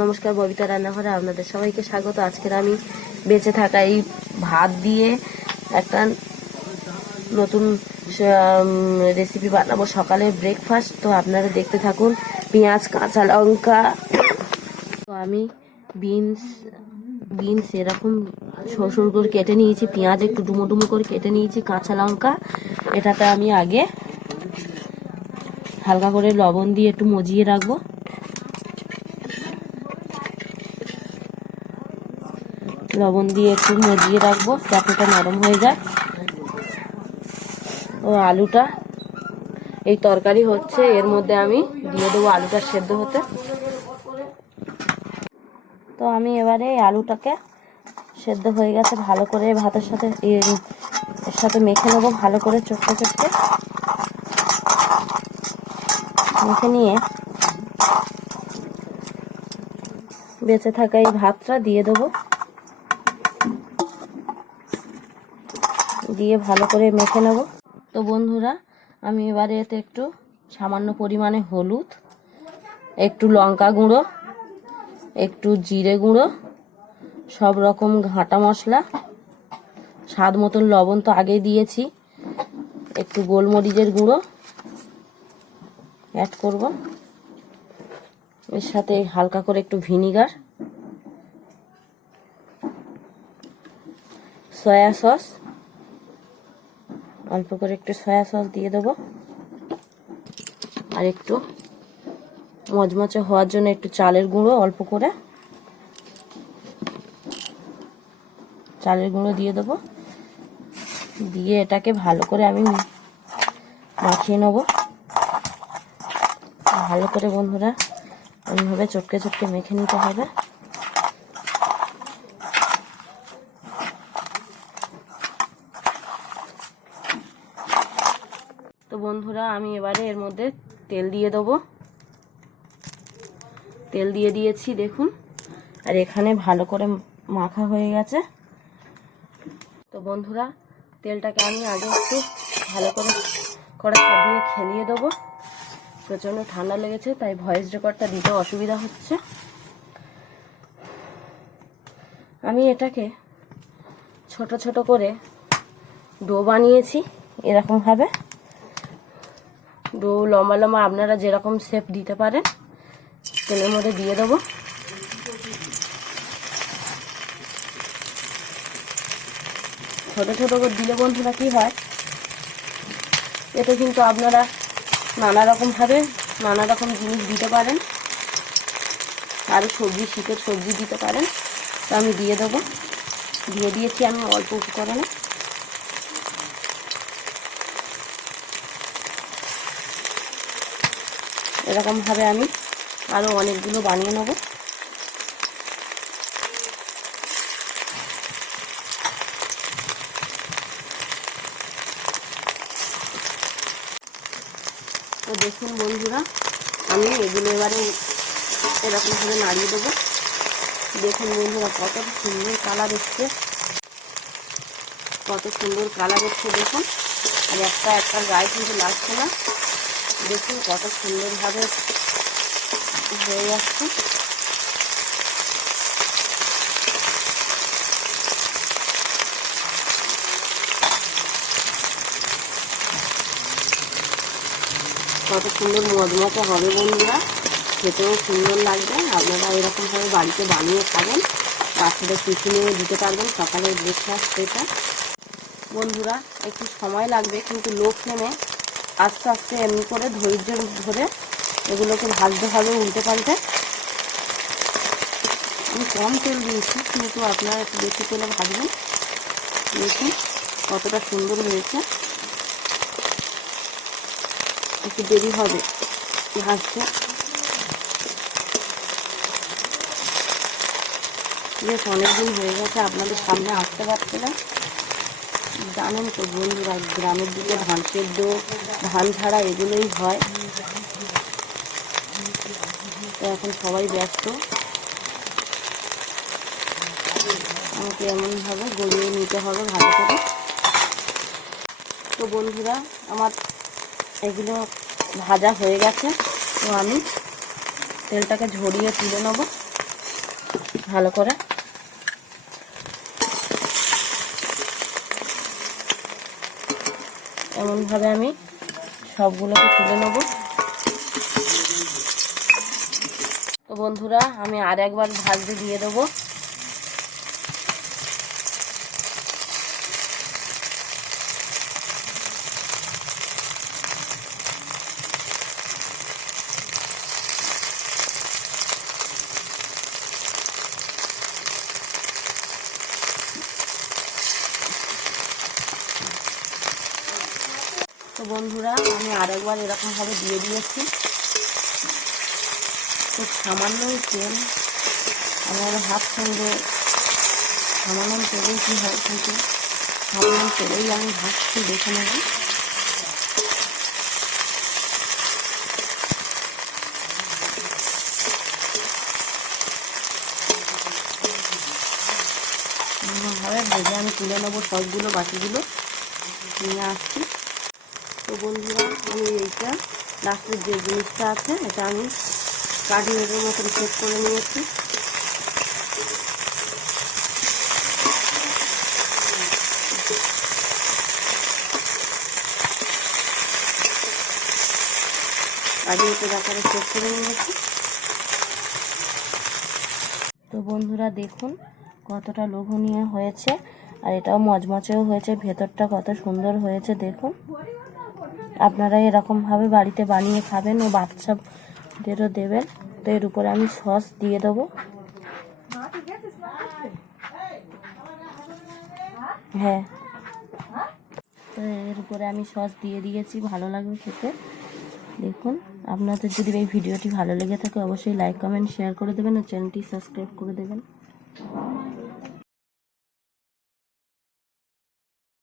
নমস্কার, ববিতা রান্নাঘরে আপনাদের সবাইকে স্বাগত। আজকের আমি বেঁচে থাকা এই ভাত দিয়ে একটা নতুন রেসিপি বানাবো, সকালে ব্রেকফাস্ট। তো আপনারা দেখতে থাকুন। পেঁয়াজ, কাঁচা লঙ্কা, তো আমি বিনস এরকম সরু করে কেটে নিয়েছি, পেঁয়াজ একটু ডুমো ডুমো করে কেটে নিয়েছি, কাঁচা লঙ্কা এটাতে আমি আগে হালকা করে লবণ দিয়ে একটু মজিয়ে রাখবো। লবণ দিয়ে একটু মজিয়ে রাখবো যাতে এটা নরম হয়ে যায়। ও আলুটা, এই তরকারি হচ্ছে, এর মধ্যে আমি দিয়ে দেবো আলুটা সেদ্ধ হতে। তো আমি এবারে এই আলুটাকে সেদ্ধ হয়ে গেছে, ভালো করে ভাতের সাথে এর সাথে মেখে নেবো ভালো করে, চটকে চটকে মেখে নিয়ে বেঁচে থাকা এই ভাতটা দিয়ে দেবো, দিয়ে ভালো করে মেখে নেব। তো বন্ধুরা, আমি এবারে এতে একটু সামান্য পরিমাণে হলুদ, একটু লঙ্কা গুঁড়ো, একটু জিরে গুঁড়ো, সব রকম ঘাঁটা মশলা, স্বাদ মতন লবণ তো আগেই দিয়েছি, একটু গোলমরিচের গুঁড়ো অ্যাড করব। এর সাথে হালকা করে একটু ভিনিগার, সয়া সস, অল্প করে একটু সয়া সস দিয়ে দেবো, আর একটু মচমচে হওয়ার জন্য একটু চালের গুঁড়ো, অল্প করে চালের গুঁড়ো দিয়ে দেবো। দিয়ে এটাকে ভালো করে আমি মাখিয়ে নেব ভালো করে। বন্ধুরা, এইভাবে চটকে চটকে মেখে নিতে হবে। তো বন্ধুরা, আমি এবারে এর মধ্যে তেল দিয়ে দেবো। তেল দিয়ে দিয়েছি দেখুন, আর এখানে ভালো করে মাখা হয়ে গেছে। তো বন্ধুরা, তেলটাকে আমি আগে একটু ভালো করে কড়াই দিয়ে খেলিয়ে দেবো। প্রচণ্ড ঠান্ডা লেগেছে, তাই ভয়েস রেকর্ডটা দিতে অসুবিধা হচ্ছে। আমি এটাকে ছোট ছোট করে ডো বানিয়েছি এরকমভাবে। ডো লম্বা লম্বা আপনারা যেরকম শেপ দিতে পারেন, তেলের মধ্যে দিয়ে দেবো। ছোট ছোট করে দিলে বন্ধুরা কি হয়, এতে কিন্তু আপনারা নানা রকমভাবে নানা রকম জিনিস দিতে পারেন, আরও সবজি, শীতের সবজি দিতে পারেন। তো আমি দিয়ে দেবো, দিয়ে দিয়েছি আমি অল্প উপকরণে। এরকমভাবে আমি আরও অনেকগুলো বানিয়ে নেব। তো দেখুন বন্ধুরা, আমি এগুলো এবারে এরকমভাবে নাড়িয়ে দেবো। দেখুন বন্ধুরা, কত সুন্দর কালার এসছে, কত সুন্দর কালার এসছে দেখুন। আর একটা গায়ে কিন্তু লাগছে না। দেখুন কত সুন্দরভাবে হয়ে যাচ্ছে। কত সুন্দর মজমজা হবে বন্ধুরা, খেতেও সুন্দর লাগবে। আপনারা এরকমভাবে বাড়িতে বানিয়ে খাবেন, বাচ্চাদের টিফিনেও দিতে পারবেন, সকালের ব্রেকফাস্ট এটা। বন্ধুরা, একটু সময় লাগবে, কিন্তু লো ফ্লেমে আস্তে আস্তে এমনি করে ধৈর্য ধরে এগুলোকে ভাজতে হবে উল্টে পাল্টে। আমি কম তেল দিয়েছি, কিন্তু আপনারা একটু বেশি তেলে ভাজবেন। দেখুন কতটা সুন্দর হয়েছে। একটু দেরি হবে ভাজতে। বেশ অনেকদিন হয়ে গেছে আপনাদের সামনে আসতে পারছে না। জানেন তো বন্ধুরা, গ্রামের দিকে ধান সেদ্ধ, ধান ছাড়া এগুলোই হয়। তো এখন সবাই ব্যস্ত, আমাকে এমনভাবে গড়িয়ে নিতে হবে ভালো করে। তো বন্ধুরা, আমার এগুলো ভাজা হয়ে গেছে। তো আমি তেলটাকে ঝরিয়ে তুলে নেব। ভালো করে। এমনভাবে আমি সবগুলোকে তুলে নেব। তো বন্ধুরা আমি আর একবার ভাজতে দিয়ে দেবো। তো বন্ধুরা আমি আরেকবার এরকমভাবে দিয়ে দিয়েছি। খুব সামান্যই তেল, আমার হাত সঙ্গে সামান্য তেলেই কী হয়, কিন্তু সামান্য তেলেই আমি ভাজছি, দেখে নেব। এরকমভাবে ভেজে আমি তুলে নেবো সবগুলো, বাকিগুলো নিয়ে আসছি। তো বন্ধুরা আমি এইটা লাস্টের যে জিনিসটা আছে এটা আমি কাটলেটের মতন সেট করে নিয়েছি। কাটলেটের আকারে সেট করে নিয়েছি। তো বন্ধুরা দেখুন কতটা লোভনীয় হয়েছে, আর এটাও মচমচেও হয়েছে, ভেতরটা কত সুন্দর হয়েছে দেখুন। আপনারা এরকমভাবে বাড়িতে বানিয়ে খাবেন ও বাচ্চাদেরও দেবেন। তো এর উপরে আমি সস দিয়ে দেবো। হ্যাঁ, তো এর উপরে আমি সস দিয়ে দিয়েছি, ভালো লাগবে খেতে। দেখুন আপনাদের যদি এই ভিডিওটি ভালো লেগে থাকে অবশ্যই লাইক কমেন্ট শেয়ার করে দেবেন ও চ্যানেলটি সাবস্ক্রাইব করে দেবেন।